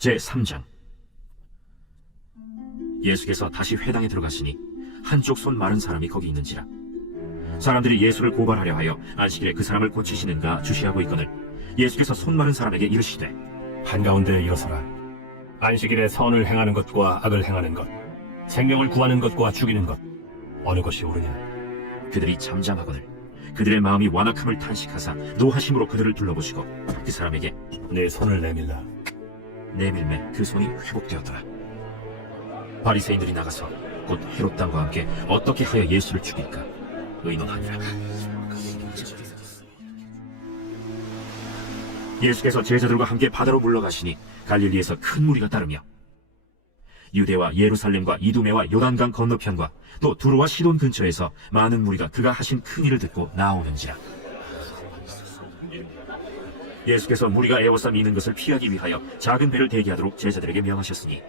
제3장. 예수께서 다시 회당에 들어가시니 한쪽 손 마른 사람이 거기 있는지라. 사람들이 예수를 고발하려 하여 안식일에 그 사람을 고치시는가 주시하고 있거늘 예수께서 손 마른 사람에게 이르시되, 한가운데 일어서라. 안식일에 선을 행하는 것과 악을 행하는 것, 생명을 구하는 것과 죽이는 것, 어느 것이 옳으냐? 그들이 잠잠하거늘 그들의 마음이 완악함을 탄식하사 노하심으로 그들을 둘러보시고 그 사람에게 내 손을 내밀라. 내밀매 그 손이 회복되었더라. 바리새인들이 나가서 곧 헤롯 당과 함께 어떻게 하여 예수를 죽일까 의논하니라. 예수께서 제자들과 함께 바다로 물러가시니 갈릴리에서 큰 무리가 따르며 유대와 예루살렘과 이두메와 요단강 건너편과 또 두로와 시돈 근처에서 많은 무리가 그가 하신 큰 일을 듣고 나오는지라. 예수께서 무리가 애워싸 미는 것을 피하기 위하여 작은 배를 대기하도록 제자들에게 명하셨으니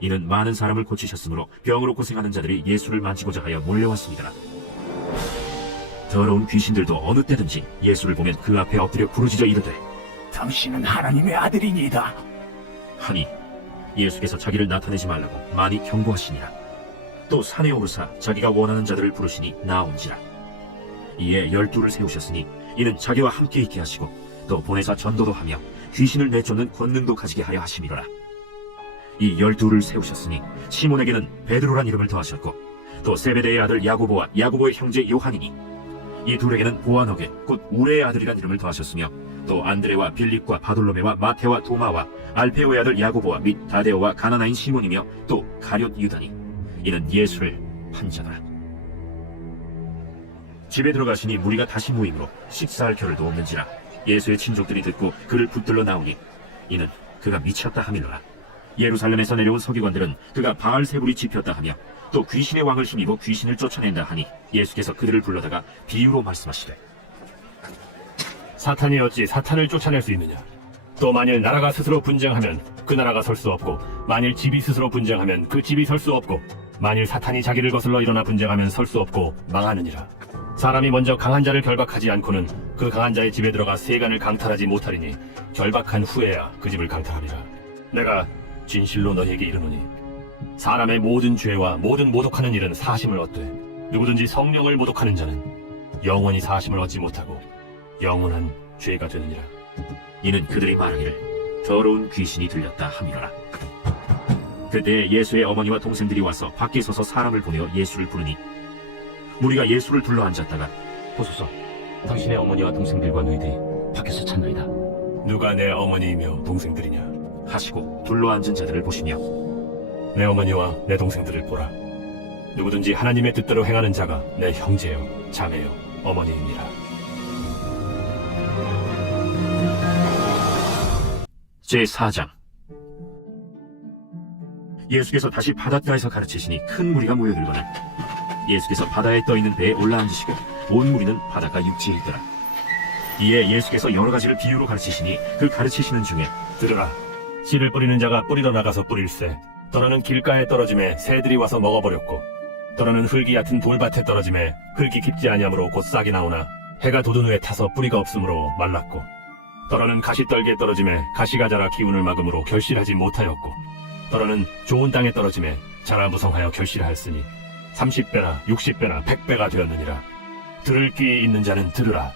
이는 많은 사람을 고치셨으므로 병으로 고생하는 자들이 예수를 만지고자 하여 몰려왔습니다. 더러운 귀신들도 어느 때든지 예수를 보면 그 앞에 엎드려 부르짖어 이르되, 당신은 하나님의 아들이니이다. 하니 예수께서 자기를 나타내지 말라고 많이 경고하시니라. 또 산에 오르사 자기가 원하는 자들을 부르시니 나온지라. 이에 12를 세우셨으니 이는 자기와 함께 있게 하시고 또 보내사 전도도 하며 귀신을 내쫓는 권능도 가지게 하여 하심이로라. 이 12를 세우셨으니 시몬에게는 베드로란 이름을 더하셨고 또 세베대의 아들 야고보와 야고보의 형제 요한이니 이 둘에게는 보아너게 곧 우레의 아들이란 이름을 더하셨으며 또 안드레와 빌립과 바돌로메와 마테와 도마와 알페오의 아들 야고보와 및 다데오와 가나나인 시몬이며 또 가룟 유다니 이는 예수를 판 자더라. 집에 들어가시니 무리가 다시 모임으로 식사할 겨를도 없는지라. 예수의 친족들이 듣고 그를 붙들러 나오니 이는 그가 미쳤다 함이로라. 예루살렘에서 내려온 서기관들은 그가 바알세불이 집혔다 하며 또 귀신의 왕을 힘입어 귀신을 쫓아낸다 하니 예수께서 그들을 불러다가 비유로 말씀하시되, 사탄이 어찌 사탄을 쫓아낼 수 있느냐? 또 만일 나라가 스스로 분쟁하면 그 나라가 설 수 없고, 만일 집이 스스로 분쟁하면 그 집이 설 수 없고, 만일 사탄이 자기를 거슬러 일어나 분쟁하면 설 수 없고 망하느니라. 사람이 먼저 강한 자를 결박하지 않고는 그 강한 자의 집에 들어가 세간을 강탈하지 못하리니 결박한 후에야 그 집을 강탈하리라. 내가 진실로 너희에게 이르노니 사람의 모든 죄와 모든 모독하는 일은 사심을 얻되 누구든지 성령을 모독하는 자는 영원히 사심을 얻지 못하고 영원한 죄가 되느니라. 이는 그들이 말하기를 더러운 귀신이 들렸다 함이로라. 그때 예수의 어머니와 동생들이 와서 밖에 서서 사람을 보내어 예수를 부르니 무리가 예수를 둘러 앉았다가, 보소서, 당신의 어머니와 동생들과 너희들이 밖에서 찾나이다 누가 내 어머니이며 동생들이냐? 하시고 둘러 앉은 자들을 보시며 내 어머니와 내 동생들을 보라. 누구든지 하나님의 뜻대로 행하는 자가 내 형제요 자매요 어머니이니라. 제4장. 예수께서 다시 바닷가에서 가르치시니 큰 무리가 모여들거늘 예수께서 바다에 떠있는 배에 올라앉으시고 온 무리는 바닷가 육지에 있더라. 이에 예수께서 여러 가지를 비유로 가르치시니 그 가르치시는 중에 들으라. 씨를 뿌리는 자가 뿌리러 나가서 뿌릴새. 떠나는 길가에 떨어짐에 새들이 와서 먹어버렸고, 떠나는 흙이 얕은 돌밭에 떨어짐에 흙이 깊지 아니하므로 곧 싹이 나오나 해가 돋은 후에 타서 뿌리가 없으므로 말랐고, 떠나는 가시떨기에 떨어짐에 가시가 자라 기운을 막음으로 결실하지 못하였고, 떠나는 좋은 땅에 떨어짐에 자라 무성하여 결실하였으니 30배나 60배나 100배가 되었느니라. 들을 귀 있는 자는 들으라.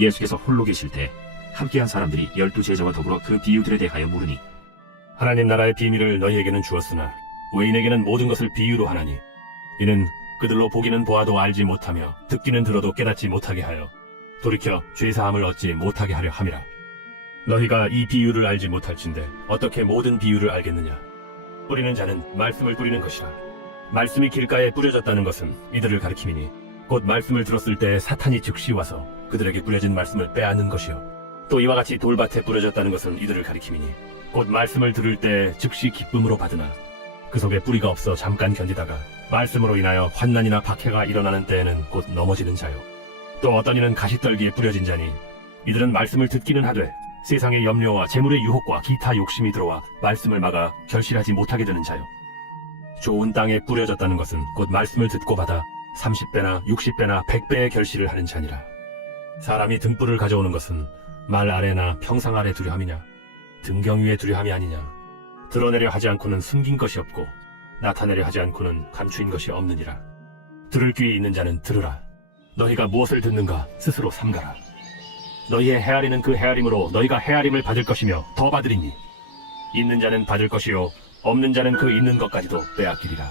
예수께서 홀로 계실 때 함께한 사람들이 12제자와 더불어 그 비유들에 대하여 물으니, 하나님 나라의 비밀을 너희에게는 주었으나 외인에게는 모든 것을 비유로 하나니 이는 그들로 보기는 보아도 알지 못하며 듣기는 들어도 깨닫지 못하게 하여 돌이켜 죄사함을 얻지 못하게 하려 함이라. 너희가 이 비유를 알지 못할진대 어떻게 모든 비유를 알겠느냐? 뿌리는 자는 말씀을 뿌리는 것이라. 말씀이 길가에 뿌려졌다는 것은 이들을 가리킴이니 곧 말씀을 들었을 때 사탄이 즉시 와서 그들에게 뿌려진 말씀을 빼앗는 것이요, 또 이와 같이 돌밭에 뿌려졌다는 것은 이들을 가리킴이니 곧 말씀을 들을 때 즉시 기쁨으로 받으나 그 속에 뿌리가 없어 잠깐 견디다가 말씀으로 인하여 환난이나 박해가 일어나는 때에는 곧 넘어지는 자요, 또 어떤 이는 가시떨기에 뿌려진 자니 이들은 말씀을 듣기는 하되 세상의 염려와 재물의 유혹과 기타 욕심이 들어와 말씀을 막아 결실하지 못하게 되는 자요, 좋은 땅에 뿌려졌다는 것은 곧 말씀을 듣고 받아 30배나 60배나 100배의 결실을 하는 자니라. 사람이 등불을 가져오는 것은 말 아래나 평상 아래 두려함이냐 등경 위에 두려함이 아니냐. 드러내려 하지 않고는 숨긴 것이 없고 나타내려 하지 않고는 감추인 것이 없느니라. 들을 귀 있는 자는 들으라. 너희가 무엇을 듣는가 스스로 삼가라. 너희의 헤아리는 그 헤아림으로 너희가 헤아림을 받을 것이며 더 받으리니 있는 자는 받을 것이요 없는 자는 그 있는 것까지도 빼앗기리라.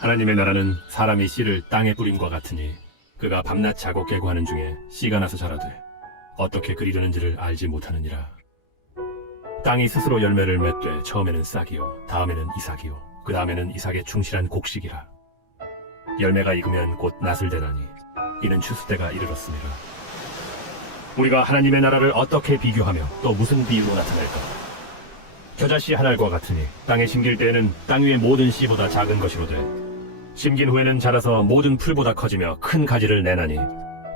하나님의 나라는 사람이 씨를 땅에 뿌림과 같으니 그가 밤낮 자고 깨고 하는 중에 씨가 나서 자라되 어떻게 그리려는지를 알지 못하느니라. 땅이 스스로 열매를 맺되 처음에는 싹이요 다음에는 이삭이요 그 다음에는 이삭의 충실한 곡식이라. 열매가 익으면 곧 낫을 대나니 이는 추수 때가 이르렀습니다. 우리가 하나님의 나라를 어떻게 비교하며 또 무슨 비유로 나타낼까? 겨자씨 한 알과 같으니 땅에 심길 때에는 땅 위의 모든 씨보다 작은 것이로되 심긴 후에는 자라서 모든 풀보다 커지며 큰 가지를 내나니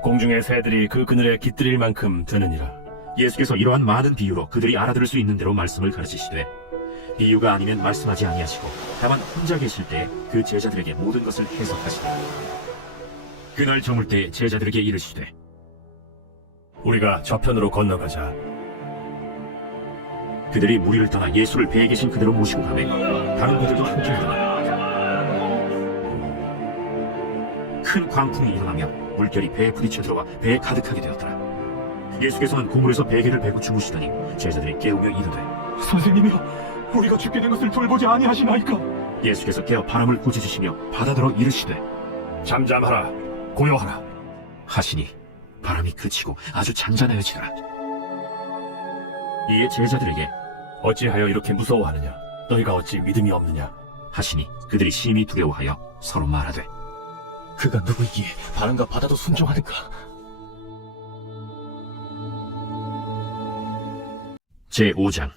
공중의 새들이 그 그늘에 깃들일 만큼 되느니라. 예수께서 이러한 많은 비유로 그들이 알아들을 수 있는 대로 말씀을 가르치시되 비유가 아니면 말씀하지 아니하시고 다만 혼자 계실 때 그 제자들에게 모든 것을 해석하시되 그날 저물 때 제자들에게 이르시되 우리가 저편으로 건너가자. 그들이 무리를 떠나 예수를 배에 계신 그대로 모시고 가매 다른 그들도 함께 가더라. 큰 광풍이 일어나며 물결이 배에 부딪혀 들어와 배에 가득하게 되었더라. 예수께서는 고물에서 베개를 베고 주무시더니 제자들이 깨우며 이르되 선생님이여, 우리가 죽게 된 것을 돌보지 아니하시나이까? 예수께서 깨어 바람을 꾸짖으시며 바다더러 이르시되 잠잠하라. 고요하라. 하시니 바람이 그치고 아주 잔잔하여지더라. 이에 제자들에게 어찌하여 이렇게 무서워하느냐? 너희가 어찌 믿음이 없느냐? 하시니 그들이 심히 두려워하여 서로 말하되 그가 누구이기에 바람과 바다도 순종하는가? 제5장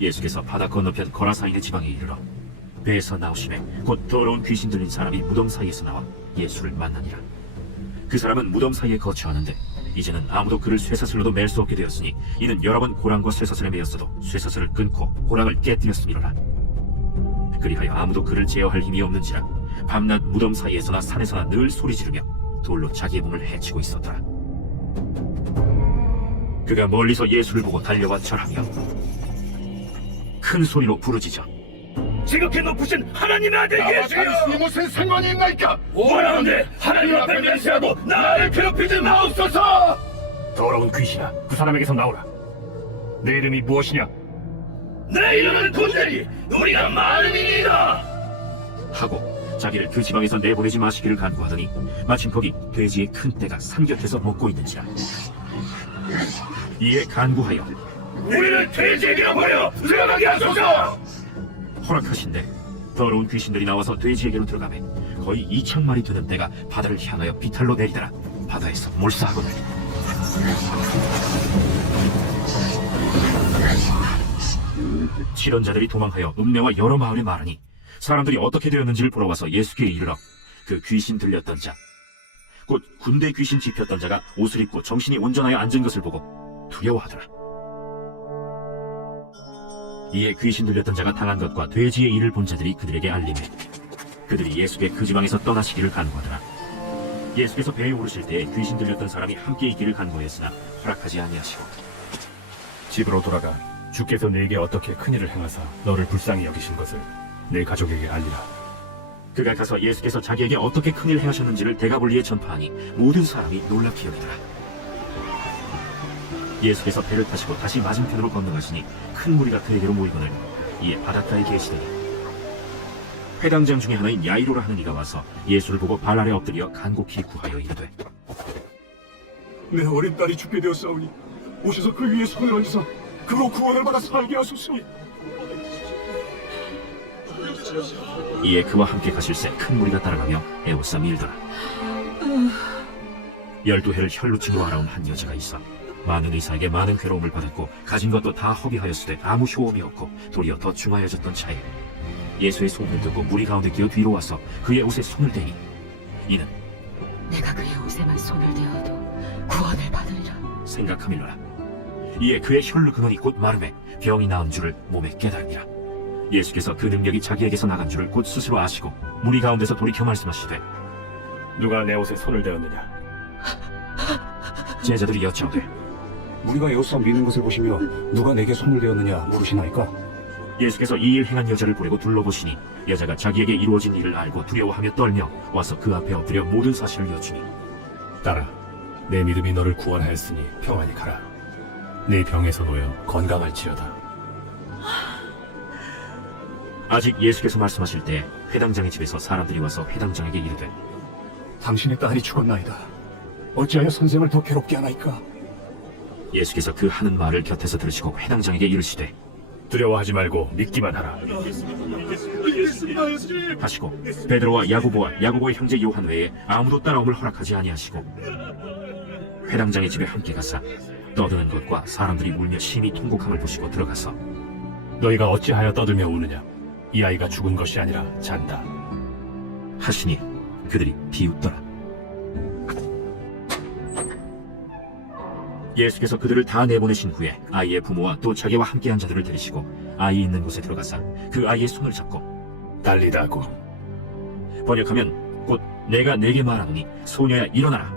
예수께서 바다 건너편 거라사인의 지방에 이르러 배에서 나오심에 곧 더러운 귀신 들린 사람이 무덤 사이에서 나와 예수를 만나니라. 그 사람은 무덤 사이에 거처하는데 이제는 아무도 그를 쇠사슬로도 맬 수 없게 되었으니 이는 여러 번 고랑과 쇠사슬에 매였어도 쇠사슬을 끊고 고랑을 깨뜨렸음이로라. 그리하여 아무도 그를 제어할 힘이 없는지라 밤낮 무덤 사이에서나 산에서나 늘 소리 지르며 돌로 자기의 몸을 해치고 있었더라. 그가 멀리서 예수를 보고 달려와 절하며 큰 소리로 부르짖어 지극히 높으신 하나님의 아들 당신이 무슨 상관이 있나이까? 원하는데 하나님 앞에 맹세하고 나를 괴롭히지 마옵소서. 더러운 귀신아, 그 사람에게서 나오라. 내 이름이 무엇이냐? 내 이름은 군대리. 우리가 많으니이다. 하고 자기를 그 지방에서 내보내지 마시기를 간구하더니 마침 거기 돼지의 큰 떼가 산 곁에서 먹고 있는지라. 이에 간구하여 우리를 돼지에게 버려 들어가게 하소서. 허락하신대 더러운 귀신들이 나와서 돼지에게로 들어가매 거의 2,000마리 되는 떼가 바다를 향하여 비탈로 내리더라. 바다에서 몰사하거늘 치던 자들이 도망하여 읍내와 여러 마을에 말하니 사람들이 어떻게 되었는지를 보러 와서 예수께 이르러 그 귀신 들렸던 자 곧 군대 귀신 집혔던 자가 옷을 입고 정신이 온전하여 앉은 것을 보고 두려워하더라. 이에 귀신 들렸던 자가 당한 것과 돼지의 일을 본 자들이 그들에게 알리매 그들이 예수께 그 지방에서 떠나시기를 간구하더라. 예수께서 배에 오르실 때 귀신 들렸던 사람이 함께 있기를 간구하였으나 허락하지 아니하시고 집으로 돌아가 주께서 네게 어떻게 큰일을 행하사 너를 불쌍히 여기신 것을 내 가족에게 알리라. 그가 가서 예수께서 자기에게 어떻게 큰일 행하셨는지를 대가볼리에 전파하니 모든 사람이 놀랍게 여기더라. 예수께서 배를 타시고 다시 맞은편으로 건너가시니 큰 무리가 그에게로 모이거늘 이에 바닷가에 계시더니 회당장 중에 하나인 야이로라 하는 이가 와서 예수를 보고 발 아래 엎드려 간곡히 구하여 이르되 내 어린 딸이 죽게 되었사오니 오셔서 그 위에 손을 얹으사 그로 구원을 받아 살게 하소서. 이에 그와 함께 가실새 큰 무리가 따라가며 애워싸 밀더라. 12해를 혈루증으로 알아온 한 여자가 있어 많은 의사에게 많은 괴로움을 받았고 가진 것도 다 허비하였으되 아무 효험이 없고 도리어 더 중하여졌던 차에 예수의 소문을 듣고 무리 가운데 기어 뒤로 와서 그의 옷에 손을 대니 이는 내가 그의 옷에만 손을 대어도 구원을 받으리라. 생각하밀러라. 이에 그의 혈루 근원이 곧 마름에 병이 나은 줄을 몸에 깨달으니라. 예수께서 그 능력이 자기에게서 나간 줄을 곧 스스로 아시고 무리 가운데서 돌이켜 말씀하시되 누가 내 옷에 손을 대었느냐? 제자들이 여짜오되 우리가 여기서 믿는 것을 보시며 누가 내게 손을 대었느냐 물으시나이까? 예수께서 이 일 행한 여자를 보내고 둘러보시니 여자가 자기에게 이루어진 일을 알고 두려워하며 떨며 와서 그 앞에 엎드려 모든 사실을 여쭈니 딸아, 내 믿음이 너를 구원하였으니 평안히 가라. 네 병에서 놓여 건강할지어다. 아직 예수께서 말씀하실 때 회당장의 집에서 사람들이 와서 회당장에게 이르되 당신의 딸이 죽었나이다. 어찌하여 선생을 더 괴롭게 하나이까? 예수께서 그 하는 말을 곁에서 들으시고 회당장에게 이르시되 두려워하지 말고 믿기만 하라. 하시고 베드로와 야고보와 야고보의 형제 요한 외에 아무도 따라옴을 허락하지 아니하시고 회당장의 집에 함께 가사 떠드는 것과 사람들이 울며 심히 통곡함을 보시고 들어가서 너희가 어찌하여 떠들며 우느냐? 이 아이가 죽은 것이 아니라 잔다. 하시니 그들이 비웃더라. 예수께서 그들을 다 내보내신 후에 아이의 부모와 또 자기와 함께한 자들을 데리시고 아이 있는 곳에 들어가사 그 아이의 손을 잡고 달리다고. 번역하면 곧 내가 내게 말하노니 소녀야 일어나라.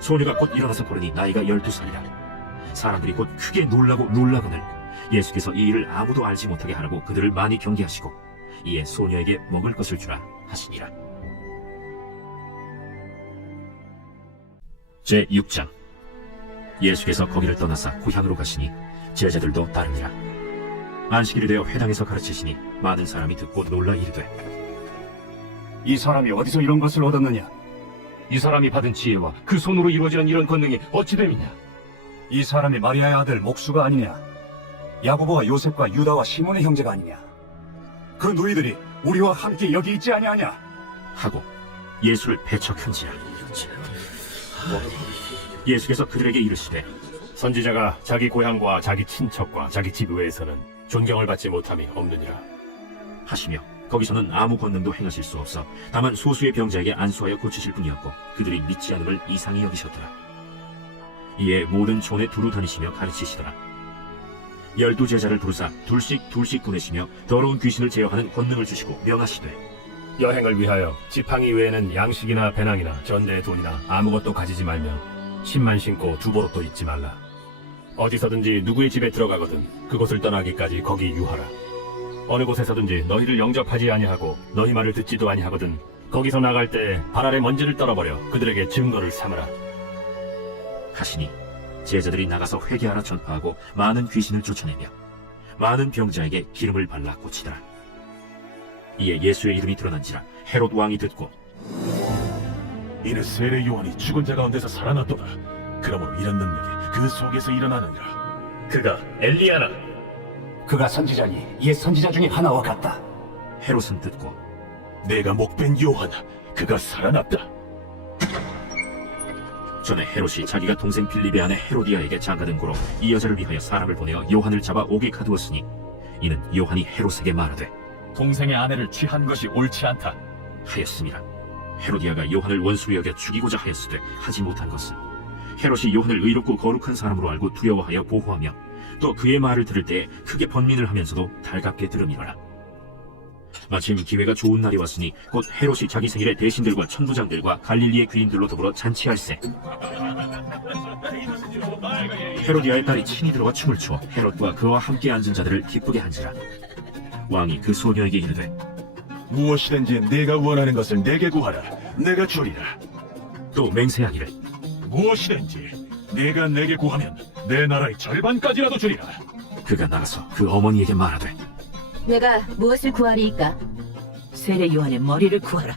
소녀가 곧 일어나서 걸으니 나이가 12살이라. 사람들이 곧 크게 놀라거늘 예수께서 이 일을 아무도 알지 못하게 하라고 그들을 많이 경계하시고 이에 소녀에게 먹을 것을 주라 하시니라. 제6장. 예수께서 거기를 떠나사 고향으로 가시니 제자들도 따르니라. 안식일이 되어 회당에서 가르치시니 많은 사람이 듣고 놀라 이르되 이 사람이 어디서 이런 것을 얻었느냐? 이 사람이 받은 지혜와 그 손으로 이루어지는 이런 권능이 어찌 됨이냐? 이 사람이 마리아의 아들 목수가 아니냐? 야고보와 요셉과 유다와 시몬의 형제가 아니냐? 그 누이들이 우리와 함께 여기 있지 아니하냐? 하고 예수를 배척한지라. 예수께서 그들에게 이르시되 선지자가 자기 고향과 자기 친척과 자기 집 외에서는 존경을 받지 못함이 없느니라. 하시며 거기서는 아무 권능도 행하실 수 없어 다만 소수의 병자에게 안수하여 고치실 뿐이었고 그들이 믿지 않음을 이상히 여기셨더라. 이에 모든 촌에 두루 다니시며 가르치시더라. 12제자를 부르사 둘씩 보내시며 더러운 귀신을 제어하는 권능을 주시고 명하시되 여행을 위하여 지팡이 외에는 양식이나 배낭이나 전대 돈이나 아무것도 가지지 말며 신만 신고 두보로도 잊지 말라. 어디서든지 누구의 집에 들어가거든 그곳을 떠나기까지 거기 유하라. 어느 곳에서든지 너희를 영접하지 아니하고 너희 말을 듣지도 아니하거든 거기서 나갈 때 발 아래 먼지를 떨어버려 그들에게 증거를 삼으라. 하시니 제자들이 나가서 회개하라 전파하고 많은 귀신을 쫓아내며 많은 병자에게 기름을 발라 고치더라. 이에 예수의 이름이 드러난지라 헤롯 왕이 듣고 이는 세례 요한이 죽은 자 가운데서 살아났도다. 그러므로 이런 능력이 그 속에서 일어나느니라. 그가 엘리야나. 그가 선지자니 옛 선지자 중에 하나와 같다. 헤롯은 듣고 내가 목벤 요한, 그가 살아났다. 전에 헤롯이 자기가 동생 빌립의 아내 헤로디아에게 장가든 고로 이 여자를 위하여 사람을 보내어 요한을 잡아 옥에 가두었으니 이는 요한이 헤롯에게 말하되 동생의 아내를 취한 것이 옳지 않다 하였습니다. 헤로디아가 요한을 원수로 여겨 죽이고자 하였으되 하지 못한 것은 헤롯이 요한을 의롭고 거룩한 사람으로 알고 두려워하여 보호하며 또 그의 말을 들을 때에 크게 번민을 하면서도 달갑게 들음이라. 마침 기회가 좋은 날이 왔으니 곧 헤롯이 자기 생일에 대신들과 천부장들과 갈릴리의 귀인들로 더불어 잔치할세. 헤로디아의 딸이 친히 들어와 춤을 추어 헤롯과 그와 함께 앉은 자들을 기쁘게 한지라. 왕이 그 소녀에게 이르되 무엇이든지 네가 원하는 것을 내게 구하라. 내가 주리라. 또 맹세하기를 무엇이든지 네가 내게 구하면 내 나라의 절반까지라도 주리라. 그가 나가서 그 어머니에게 말하되 내가 무엇을 구하리이까? 세례 요한의 머리를 구하라.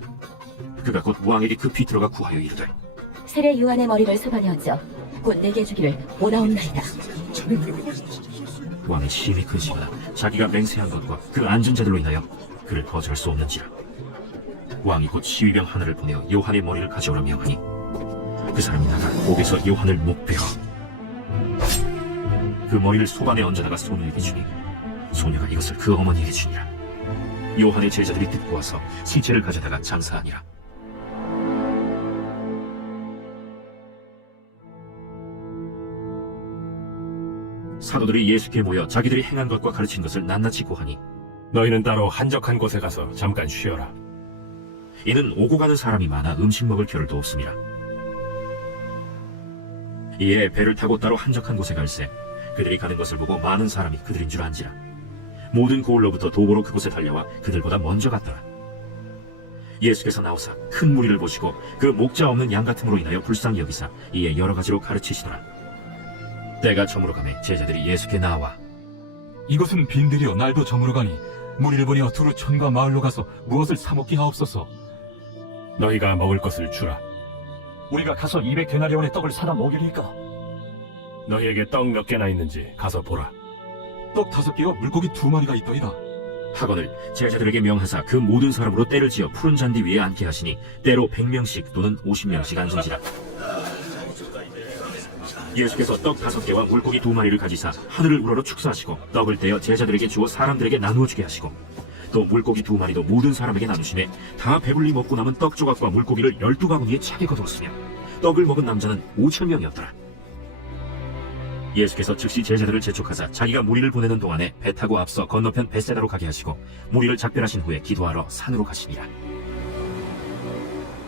그가 곧 왕에게 급히 들어가 구하여 이르되 세례 요한의 머리를 소반에 얹어 곧 내게 주기를 오나옵나이다. 왕이 심히 근심하다 자기가 맹세한 것과 그 앉은 자들로 인하여 그를 거절할 수 없는지라. 왕이 곧 시위병 하나를 보내어 요한의 머리를 가져오라 명하니 그 사람이 나가 옥에서 요한을 목베어 그 머리를 소반에 얹어다가 소녀에게 주니 소녀가 이것을 그 어머니에게 주니라. 요한의 제자들이 듣고 와서 시체를 가져다가 장사하니라. 사도들이 예수께 모여 자기들이 행한 것과 가르친 것을 낱낱이 고하니 너희는 따로 한적한 곳에 가서 잠깐 쉬어라. 이는 오고 가는 사람이 많아 음식 먹을 겨를도 없습니다. 이에 배를 타고 따로 한적한 곳에 갈새 그들이 가는 것을 보고 많은 사람이 그들인 줄 안지라. 모든 고을로부터 도보로 그곳에 달려와 그들보다 먼저 갔더라. 예수께서 나오사 큰 무리를 보시고 그 목자 없는 양 같음으로 인하여 불쌍히 여기사 이에 여러 가지로 가르치시더라. 때가 저물어 가매 제자들이 예수께 나와 이것은 빈들이여 날도 저물어 가니 무리를 보내어 두루 촌과 마을로 가서 무엇을 사 먹게 하옵소서. 너희가 먹을 것을 주라. 우리가 가서 200데나리온의 떡을 사다 먹이리까? 너희에게 떡 몇 개나 있는지 가서 보라. 떡 5개와 물고기 2마리가 있더이다. 하거늘 제자들에게 명하사 그 모든 사람으로 때를 지어 푸른 잔디 위에 앉게 하시니 때로 100명씩 또는 50명씩 앉은지라. 예수께서 떡 5개와 물고기 2마리를 가지사 하늘을 우러러 축사하시고 떡을 떼어 제자들에게 주어 사람들에게 나누어 주게 하시고 또 물고기 2마리도 모든 사람에게 나누시매 다 배불리 먹고 남은 떡 조각과 물고기를 12바구니에 차게 거두었으며 떡을 먹은 남자는 5,000명이었더라. 예수께서 즉시 제자들을 재촉하사 자기가 무리를 보내는 동안에 배 타고 앞서 건너편 벳세다로 가게 하시고 무리를 작별하신 후에 기도하러 산으로 가시니라.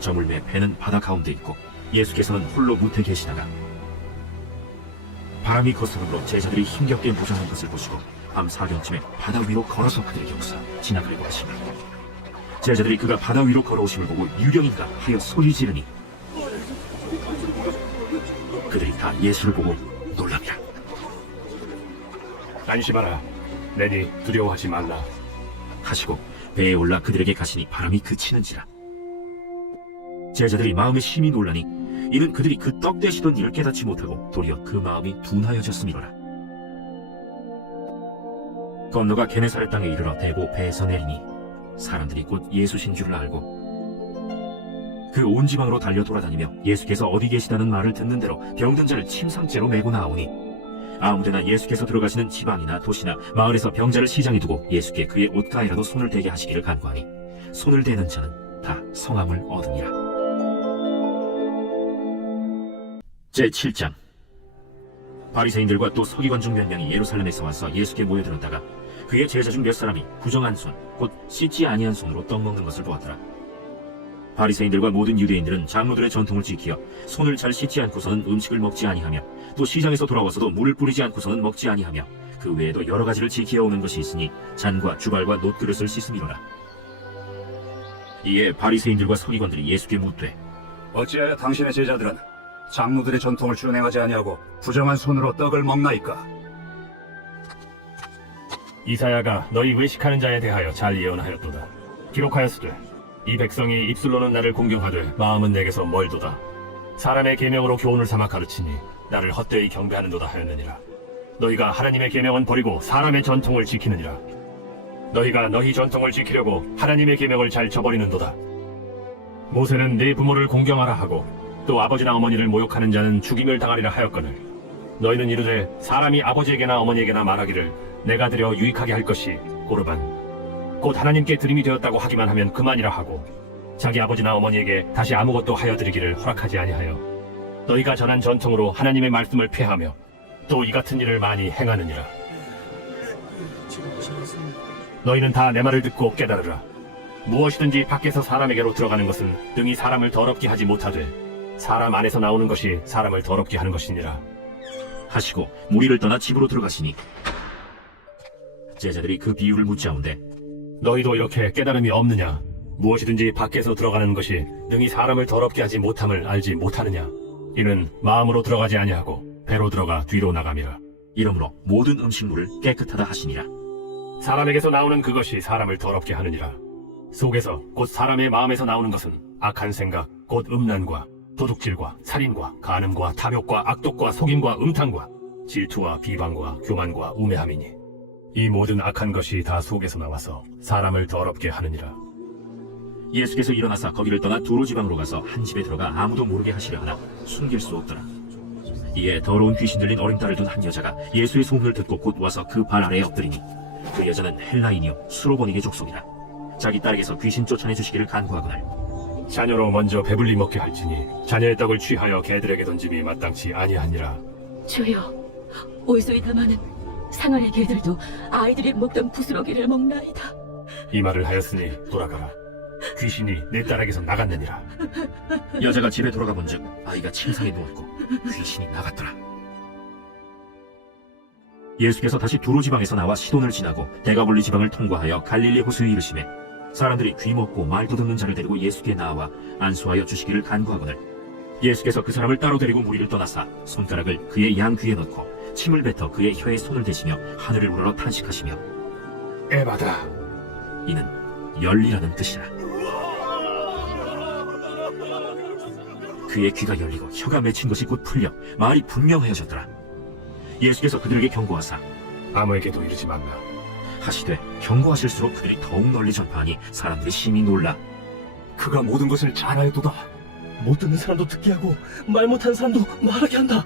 저물매 배는 바다 가운데 있고 예수께서는 홀로 무태 계시다가 바람이 거스름으로 제자들이 힘겹게 무장한 것을 보시고 밤 4경쯤에 바다 위로 걸어서 그들에게 오사 지나가려고 하시니 제자들이 그가 바다 위로 걸어오심을 보고 유령인가 하여 소리 지르니 그들이 다 예수를 보고 놀랍니다. 안심하라. 내니 두려워하지 말라. 하시고 배에 올라 그들에게 가시니 바람이 그치는지라. 제자들이 마음에 심히 놀라니 이는 그들이 그 떡 되시던 일을 깨닫지 못하고 도리어 그 마음이 둔하여졌음이로라. 건너가 게네사렛 땅에 이르러 대고 배에서 내리니 사람들이 곧 예수신 줄을 알고 그 온 지방으로 달려 돌아다니며 예수께서 어디 계시다는 말을 듣는 대로 병든 자를 침상째로 메고 나오니 아무데나 예수께서 들어가시는 지방이나 도시나 마을에서 병자를 시장에 두고 예수께 그의 옷가에라도 손을 대게 하시기를 간구하니 손을 대는 자는 다 성함을 얻으니라. 제7장. 바리새인들과 또 서기관 중 몇 명이 예루살렘에서 와서 예수께 모여들었다가 그의 제자 중 몇 사람이 부정한 손, 곧 씻지 아니한 손으로 떡 먹는 것을 보았더라. 바리새인들과 모든 유대인들은 장로들의 전통을 지키어 손을 잘 씻지 않고서는 음식을 먹지 아니하며 또 시장에서 돌아와서도 물을 뿌리지 않고서는 먹지 아니하며 그 외에도 여러 가지를 지키어 오는 것이 있으니 잔과 주발과 놋그릇을 씻음이로라. 이에 바리새인들과 서기관들이 예수께 묻되 어찌하여 당신의 제자들은 장로들의 전통을 준행하지 아니하고 부정한 손으로 떡을 먹나이까? 이사야가 너희 외식하는 자에 대하여 잘 예언하였도다. 기록하였으되 이 백성이 입술로는 나를 공경하되 마음은 내게서 멀도다. 사람의 계명으로 교훈을 삼아 가르치니 나를 헛되이 경배하는도다 하였느니라. 너희가 하나님의 계명은 버리고 사람의 전통을 지키느니라. 너희가 너희 전통을 지키려고 하나님의 계명을 잘 저버리는도다. 모세는 네 부모를 공경하라 하고 또 아버지나 어머니를 모욕하는 자는 죽임을 당하리라 하였거늘 너희는 이르되 사람이 아버지에게나 어머니에게나 말하기를 내가 드려 유익하게 할 것이 고르반 곧 하나님께 드림이 되었다고 하기만 하면 그만이라 하고 자기 아버지나 어머니에게 다시 아무것도 하여 드리기를 허락하지 아니하여 너희가 전한 전통으로 하나님의 말씀을 폐하며 또 이 같은 일을 많이 행하느니라. 너희는 다 내 말을 듣고 깨달으라. 무엇이든지 밖에서 사람에게로 들어가는 것은 능히 사람을 더럽게 하지 못하되 사람 안에서 나오는 것이 사람을 더럽게 하는 것이니라. 하시고 무리를 떠나 집으로 들어가시니 제자들이 그 비유를 묻자온데 너희도 이렇게 깨달음이 없느냐? 무엇이든지 밖에서 들어가는 것이 능히 사람을 더럽게 하지 못함을 알지 못하느냐? 이는 마음으로 들어가지 아니하고 배로 들어가 뒤로 나감이라. 이러므로 모든 음식물을 깨끗하다 하시니라. 사람에게서 나오는 그것이 사람을 더럽게 하느니라. 속에서 곧 사람의 마음에서 나오는 것은 악한 생각 곧 음란과 도둑질과 살인과 간음과 탐욕과 악독과 속임과 음탕과 질투와 비방과 교만과 우매함이니 이 모든 악한 것이 다 속에서 나와서 사람을 더럽게 하느니라. 예수께서 일어나사 거기를 떠나 두로 지방으로 가서 한 집에 들어가 아무도 모르게 하시려 하나 숨길 수 없더라. 이에 더러운 귀신 들린 어린딸을 둔 한 여자가 예수의 소문을 듣고 곧 와서 그 발 아래에 엎드리니 그 여자는 헬라인이요 수로보닉의 족속이라. 자기 딸에게서 귀신 쫓아내 주시기를 간구하거늘 자녀로 먼저 배불리 먹게 할지니 자녀의 떡을 취하여 개들에게 던짐이 마땅치 아니하니라. 주여, 올소이다마는 상아의 개들도 아이들이 먹던 부스러기를 먹나이다. 이 말을 하였으니 돌아가라. 귀신이 내 딸에게서 나갔느니라. 여자가 집에 돌아가 본즉 아이가 침상에 누웠고 귀신이 나갔더라. 예수께서 다시 두로 지방에서 나와 시돈을 지나고 데가볼리 지방을 통과하여 갈릴리 호수에 이르시매 사람들이 귀 먹고 말도 듣는 자를 데리고 예수께 나와 안수하여 주시기를 간구하거늘 예수께서 그 사람을 따로 데리고 무리를 떠나사 손가락을 그의 양 귀에 넣고 침을 뱉어 그의 혀에 손을 대시며 하늘을 우러러 탄식하시며 에바다. 이는 열리라는 뜻이라. 그의 귀가 열리고 혀가 맺힌 것이 곧 풀려 말이 분명하여졌더라. 예수께서 그들에게 경고하사 아무에게도 이르지 말라. 하시되 경고하실수록 그들이 더욱 널리 전파하니 사람들이 심히 놀라 그가 모든 것을 잘 알도다. 못 듣는 사람도 듣게 하고 말 못하는 사람도 말하게 한다.